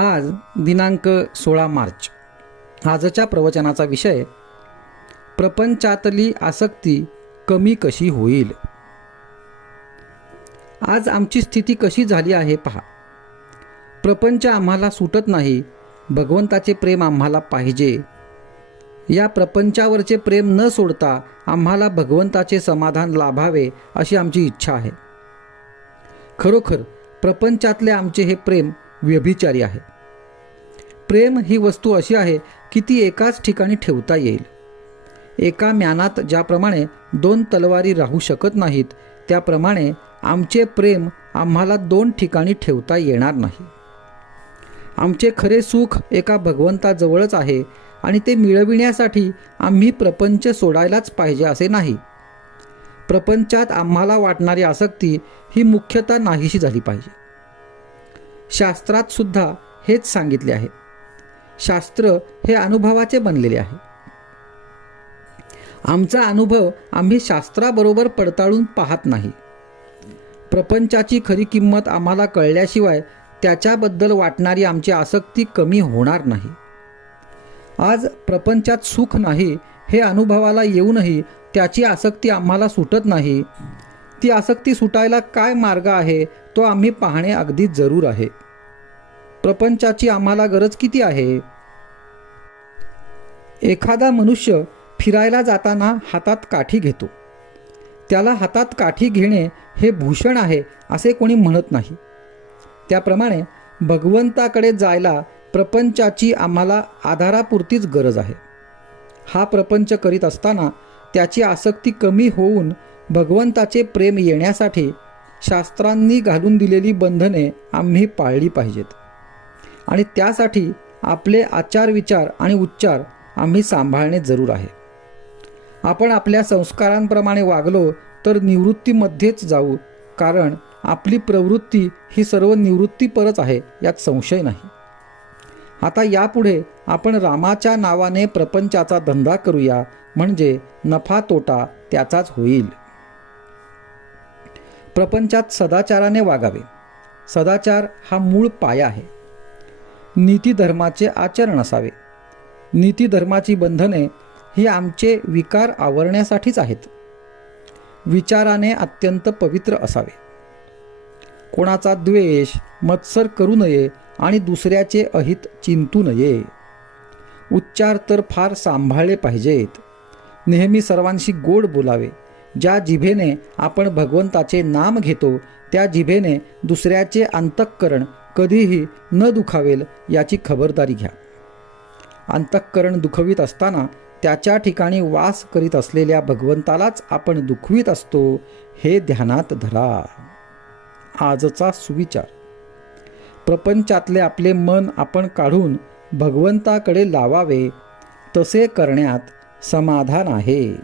आज दिनांक 16 मार्च. आजच्या प्रवचनाचा विषय प्रपंचातली आसक्ती कमी कशी होईल. आज आमची स्थिती कशी झाली आहे पहा. प्रपंच आम्हाला सुटत नाही, भगवंताचे प्रेम आम्हाला पाहिजे. या प्रपंचावरचे प्रेम न सोडता आम्हाला भगवंताचे समाधान लाभावे अशी आमची इच्छा आहे. खरोखर प्रपंचातले आमचे हे प्रेम व्यभिचारी आहे. प्रेम ही वस्तू अशी आहे की ती एकाच ठिकाणी ठेवता येईल. एका म्यानात ज्याप्रमाणे दोन तलवारी राहू शकत नाहीत, त्याप्रमाणे आमचे प्रेम आम्हाला दोन ठिकाणी ठेवता येणार नाही. आमचे खरे सुख एका भगवंताजवळच आहे आणि ते मिळविण्यासाठी आम्ही प्रपंच सोडायलाच पाहिजे असे नाही. प्रपंचात आम्हाला वाटणारी आसक्ती ही मुख्यतः नाहीशी झाली पाहिजे. शास्त्रात सुद्धा हेच सांगितले आहे. शास्त्र हे अनुभवाचे बनलेले आहे. आमचा अनुभव आम्ही शास्त्राबरोबर पडताळून पाहत नाही. प्रपंचाची खरी किंमत आम्हाला कळल्याशिवाय त्याच्याबद्दल वाटणारी आमची आसक्ती कमी होणार नाही. आज प्रपंचात सुख नाही हे अनुभवाला येऊनही त्याची आसक्ती आम्हाला सुटत नाही. ती आसक्ती सुटायला काय मार्ग आहे तो आम्ही पाहणे अगदी जरूर आहे. प्रपंचाची आम्हाला गरज किती आहे. एखादा मनुष्य फिरायला जाताना हातात काठी घेतो. त्याला हातात काठी घेणे हे भूषण आहे असे कोणी म्हणत नाही. त्याप्रमाणे भगवंताकडे जायला प्रपंचाची आम्हाला आधारापुरतीच गरज आहे. हा प्रपंच करीत असताना त्याची आसक्ती कमी होऊन भगवंताचे प्रेम येण्यासाठी शास्त्रांनी घालून दिलेली बंधने आम्ही पाळली पाहिजेत आणि त्यासाठी आपले आचार विचार आणि उच्चार आम्ही सांभाळणे जरूर आहे. आपण आपल्या संस्कारांप्रमाणे वागलो तर निवृत्तीमध्येच जाऊ, कारण आपली प्रवृत्ती ही सर्व निवृत्तीपरच आहे, यात संशय नाही. आता यापुढे आपण रामाच्या नावाने प्रपंचाचा धंदा करूया, म्हणजे नफा तोटा त्याचाच होईल. प्रपंचात सदाचाराने वागावे. सदाचार हा मूळ पाया आहे. नीतिधर्माचे आचरण असावे. नीतिधर्माची बंधने ही आमचे विकार आवरण्यासाठीच आहेत. विचाराने अत्यंत पवित्र असावे. कोणाचा द्वेष मत्सर करू नये आणि दुसऱ्याचे अहित चिंतू नये. उच्चार तर फार सांभाळले पाहिजेत. नेहमी सर्वांशी गोड बोलावे. ज्या जिभेने आपण भगवंताचे नाम घेतो त्या जिभेने दुसऱ्याचे अंतःकरण कधीही न दुखावेल याची खबरदारी घ्या. अंतःकरण दुखवीत असताना त्याच्या ठिकाणी वास करीत असलेल्या भगवंतालाच आपण दुखवीत असतो, हे ध्यानात धरा. आजचा सुविचार. प्रपंचातले आपले मन आपण काढून भगवंताकडे लावावे. तसे करण्यात समाधान आहे.